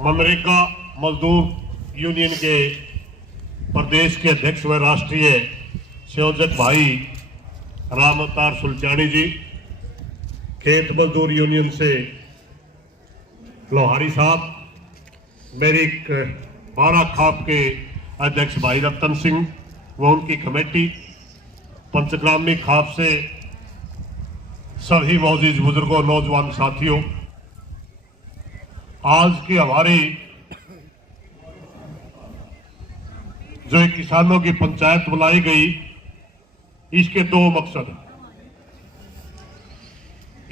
मनरेगा मजदूर यूनियन के प्रदेश के अध्यक्ष व राष्ट्रीय संयोजक भाई राम अवतार सुल्चानी जी, खेत मजदूर यूनियन से लोहारी साहब, मेरी 12 खाप के अध्यक्ष भाई रतन सिंह व उनकी कमेटी, पंचग्रामी खाप से सभी मौजूद बुजुर्गों, नौजवान साथियों, आज की हमारी जो एक किसानों की पंचायत बुलाई गई, इसके दो मकसद हैं।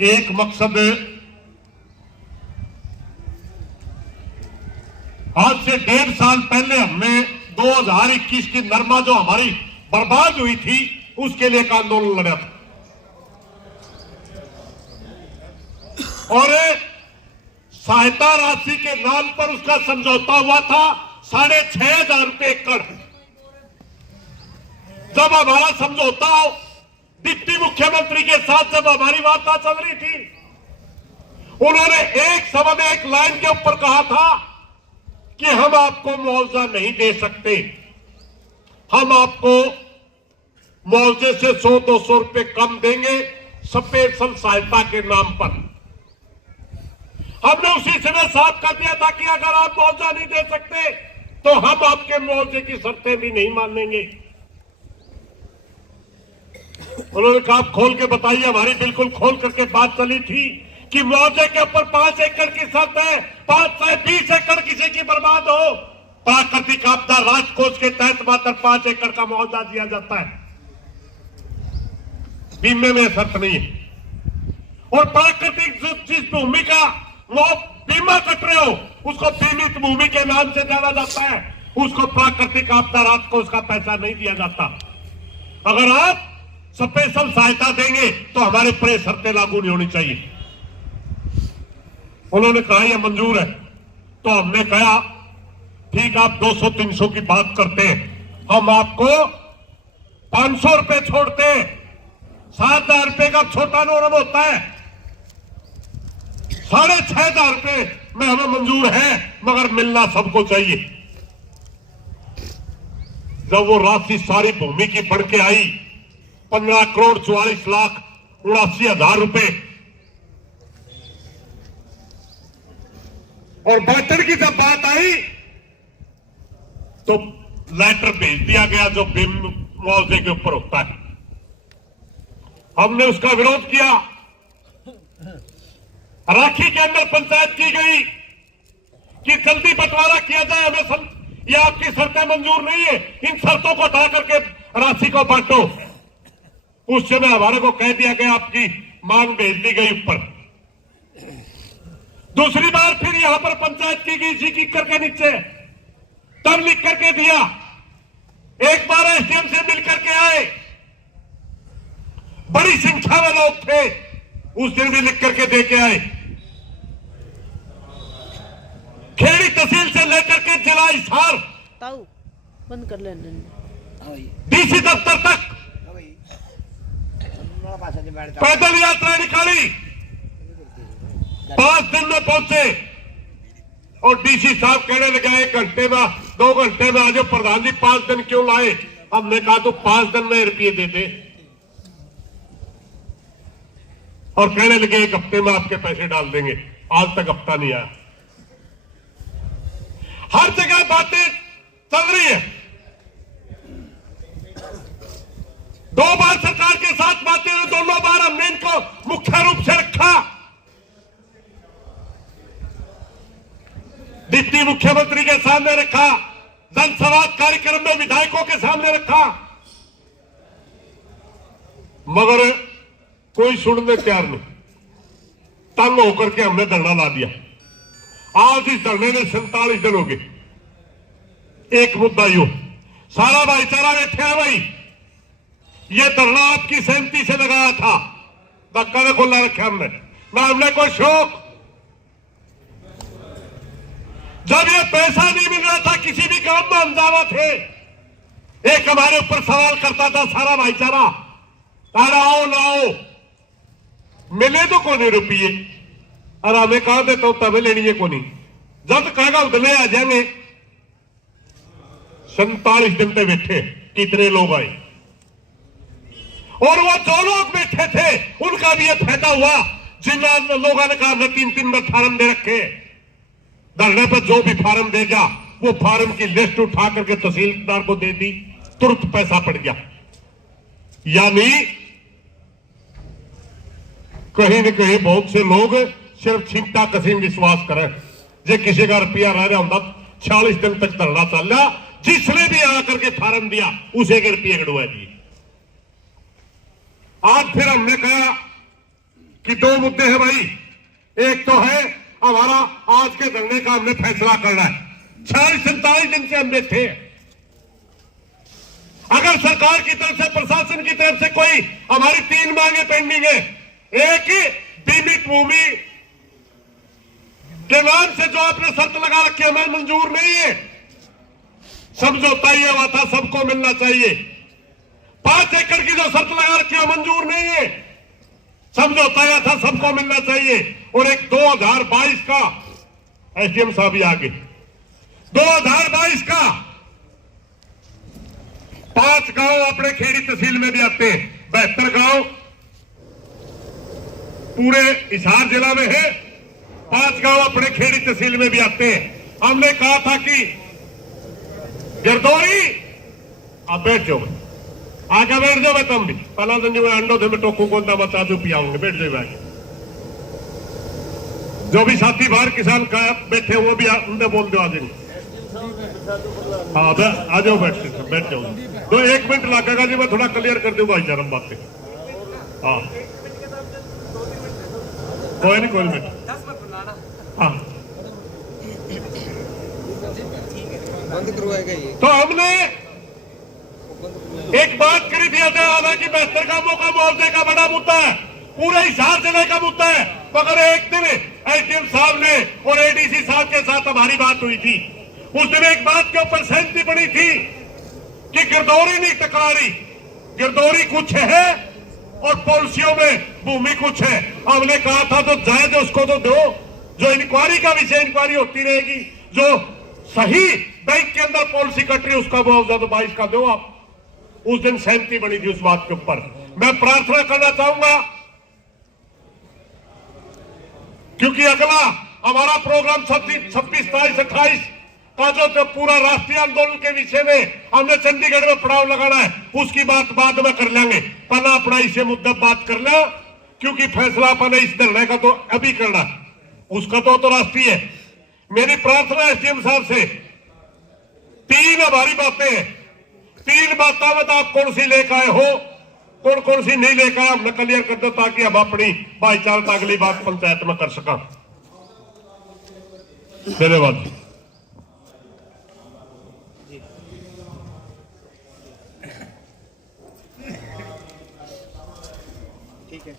एक मकसद आज से 1.5 साल पहले हमने 2021 की नरमा जो हमारी बर्बाद हुई थी, उसके लिए एक आंदोलन लड़ा था और सहायता राशि के नाम पर उसका समझौता हुआ था 6,500 रुपए एकड़। जब हमारा समझौता डिप्टी मुख्यमंत्री के साथ जब हमारी वार्ता चल रही थी, उन्होंने एक शब्द एक लाइन के ऊपर कहा था कि हम आपको मुआवजा नहीं दे सकते, हम आपको मुआवजे से 100-200 रुपए कम देंगे स्पेशल सहायता के नाम पर। हमने उसी समय साफ कर दिया था कि अगर आप मुआवजा नहीं दे सकते तो हम आपके मुआवजे की शर्तें भी नहीं मानेंगे। उन्होंने कहा खोल के बताइए। हमारी बिल्कुल खोल करके बात चली थी कि मुआवजे के ऊपर 5 एकड़ की शर्त है, 5 से 20 एकड़ किसी की बर्बाद हो, प्राकृतिक आपदा राजकोष के तहत मात्र 5 एकड़ का मुआवजा दिया जाता है, बीमे में शर्त नहीं है। और प्राकृतिक जिस भूमि का वो बीमा कट रहे हो, उसको बीमित भूमि के नाम से जाना जाता है, उसको प्राकृतिक आपदा राजकोष का पैसा नहीं दिया जाता। अगर आप स्पेशल सहायता देंगे तो हमारे पर शर्तें लागू नहीं होनी चाहिए। उन्होंने कहा यह मंजूर है, तो हमने कहा ठीक, आप 200-300 की बात करते हैं, हम आपको 500 रुपए छोड़ते हैं। 7,000 रुपए का छोटा नोरम होता है, 6,500 रुपए में हमें मंजूर है, मगर मिलना सबको चाहिए। जब वो राशि सारी भूमि की बढ़ के आई 15,44,79,80,000 रुपए, और बांटने की जब बात आई तो लेटर भेज दिया गया जो मुआवजे के ऊपर होता है। हमने उसका विरोध किया, राखी के अंदर पंचायत की गई कि जल्दी बंटवारा किया जाए, हमें ये आपकी शर्तें मंजूर नहीं है, इन शर्तों को हटा करके राशि को बांटो। उस समय हमारे को कह दिया गया आपकी मांग भेज दी गई ऊपर। दूसरी बार फिर यहां पर पंचायत की गई, जी की करके नीचे तब लिख करके दिया। एक बार एसडीएम से मिलकर के आए, बड़ी संख्या में लोग थे, उस दिन भी लिख करके दे के आए। खेड़ी तहसील से लेकर के जिला हिसार बंद कर लेने डीसी दफ्तर तक पैदल यात्रा निकाली, 5 दिन में पहुंचे और डीसी साहब कहने लगे 1 घंटे में 2 घंटे में आज प्रधान जी 5 दिन क्यों लाए? हमने कहा तो 5 दिन में रुपये दे दे, और कहने लगे 1 हफ्ते में आपके पैसे डाल देंगे। आज तक हफ्ता नहीं आया। हर जगह बातें चल रही है। 2 बार सरकार के साथ बातें हुई, दोनों बार हमने इनको मुख्य रूप से रखा, डिप्टी मुख्यमंत्री के सामने रखा, जनसंवाद कार्यक्रम में विधायकों के सामने रखा, मगर कोई सुनने तैयार नहीं। तंग होकर के हमने धरना ला दिया। आज इस धरने में 47 दिन हो गए। एक मुद्दा यो, सारा भाईचारा बैठे है भाई, ये धरना आपकी सहमति से लगाया था, धक्का ने खुला रखा हमने, ना हमने कोई शौक। जब ये पैसा नहीं मिल रहा था, किसी भी काम में अंजावा थे, एक हमारे ऊपर सवाल करता था सारा भाईचारा, तारा आओ ना आओ, मिले तो कोने रुपये, और हमें कहा देता हूं तब लेनी है कोनी। जब कहेगा उतने आ जाएंगे। 47 दिन पे बैठे, कितने लोग आए, और वो जो लोग बैठे थे उनका भी ये फायदा हुआ जिन लोगों ने कहा 3-3 में फार्म दे रखे। धरने पर जो भी फार्म देगा वो फार्म की लिस्ट उठा करके तहसीलदार को दे दी, तुरंत पैसा पड़ गया। यानी कहीं न कहीं बहुत से लोग सिर्फ छिंटा कसीम विश्वास करें। जे किसी का रुपया रह रहा होता 46 दिन तक धरना चल रहा, जिसने भी आकर के फार्म दिया उसे के रुपये गड़वा दिए। आज फिर हमने कहा कि 2 मुद्दे हैं भाई। एक तो है हमारा आज के धरने का हमने फैसला करना है। 46-47 दिन से हम बैठे हैं। अगर सरकार की तरफ से, प्रशासन की तरफ से कोई हमारी 3 मांगे पेंडिंग है। एक, बीमित भूमि के नाम से जो आपने शर्त लगा रखी है, हमें मंजूर नहीं है। समझौता ये हुआ था सबको मिलना चाहिए। 5 एकड़ की जो शर्त लगा रखी है मंजूर नहीं है। समझौता यह था सबको मिलना चाहिए। और एक 2022 का, एसडीएम साहब भी आगे, 2022 का 5 गांव अपने खेड़ी तहसील में भी आते हैं। 72 गांव पूरे हिसार जिला में है, 5 गांव अपने खेड़ी तहसील में भी आते हैं। हमने कहा था कि गिरदौरी, आप बैठ जाओ, आगे बैठ जाओ। तुम भी पहला दिन जो अंडो थे मैं टोकू को बचा दू पियाऊंगे, बैठ जाओ आगे। जो भी साथी बाहर किसान का बैठे वो भी उनसे बोल दो आ जाएंगे। हाँ आ जाओ, बैठ जाओ। तो 1 मिनट लगेगा जी, मैं थोड़ा क्लियर कर दूंगा भाईचारा बातें। हाँ कोई नहीं, कोई मिनट। हाँ तो हमने एक बात करी थी, हालांकि 72 गांवों का मुआवजे का बड़ा मुद्दा है, पूरे हिसार जिले का मुद्दा है। मगर एक दिन एसडीएम साहब ने और एडीसी साहब के साथ हमारी बात हुई थी। उस दिन एक बात के ऊपर सहमति बनी थी कि गिरदौरी नहीं टकरारी, गिरदौरी कुछ है और पॉलिसियों में भूमि कुछ है। हमने कहा था तो जायज उसको तो दो, जो इंक्वायरी का विषय इंक्वायरी होती रहेगी, जो सही बैंक के अंदर पॉलिसी कट रही है उसका मुआवजा तो 22 का दो आप। उस दिन सहमति बनी थी उस बात के ऊपर। मैं प्रार्थना करना चाहूंगा, क्योंकि अगला हमारा प्रोग्राम 26, 27, 28 का जो पूरा राष्ट्रीय आंदोलन के विषय में हमने चंडीगढ़ में पड़ाव लगाना है, उसकी बात बाद में कर लेंगे। पहला अपना इसे मुद्दा बात कर ले, क्योंकि फैसला अपने इस धरने का तो अभी करना, उसका तो राष्ट्रीय है। मेरी प्रार्थना एसडीएम साहब से, 3 हमारी बातें हैं, 3 बातों में तो आप कौन सी लेकर आए हो, कौन सी नहीं लेकर आए, हम क्लियर कर दो ताकि हम अपनी भाईचारा अगली बात पंचायत में कर सका। धन्यवाद। ठीक है।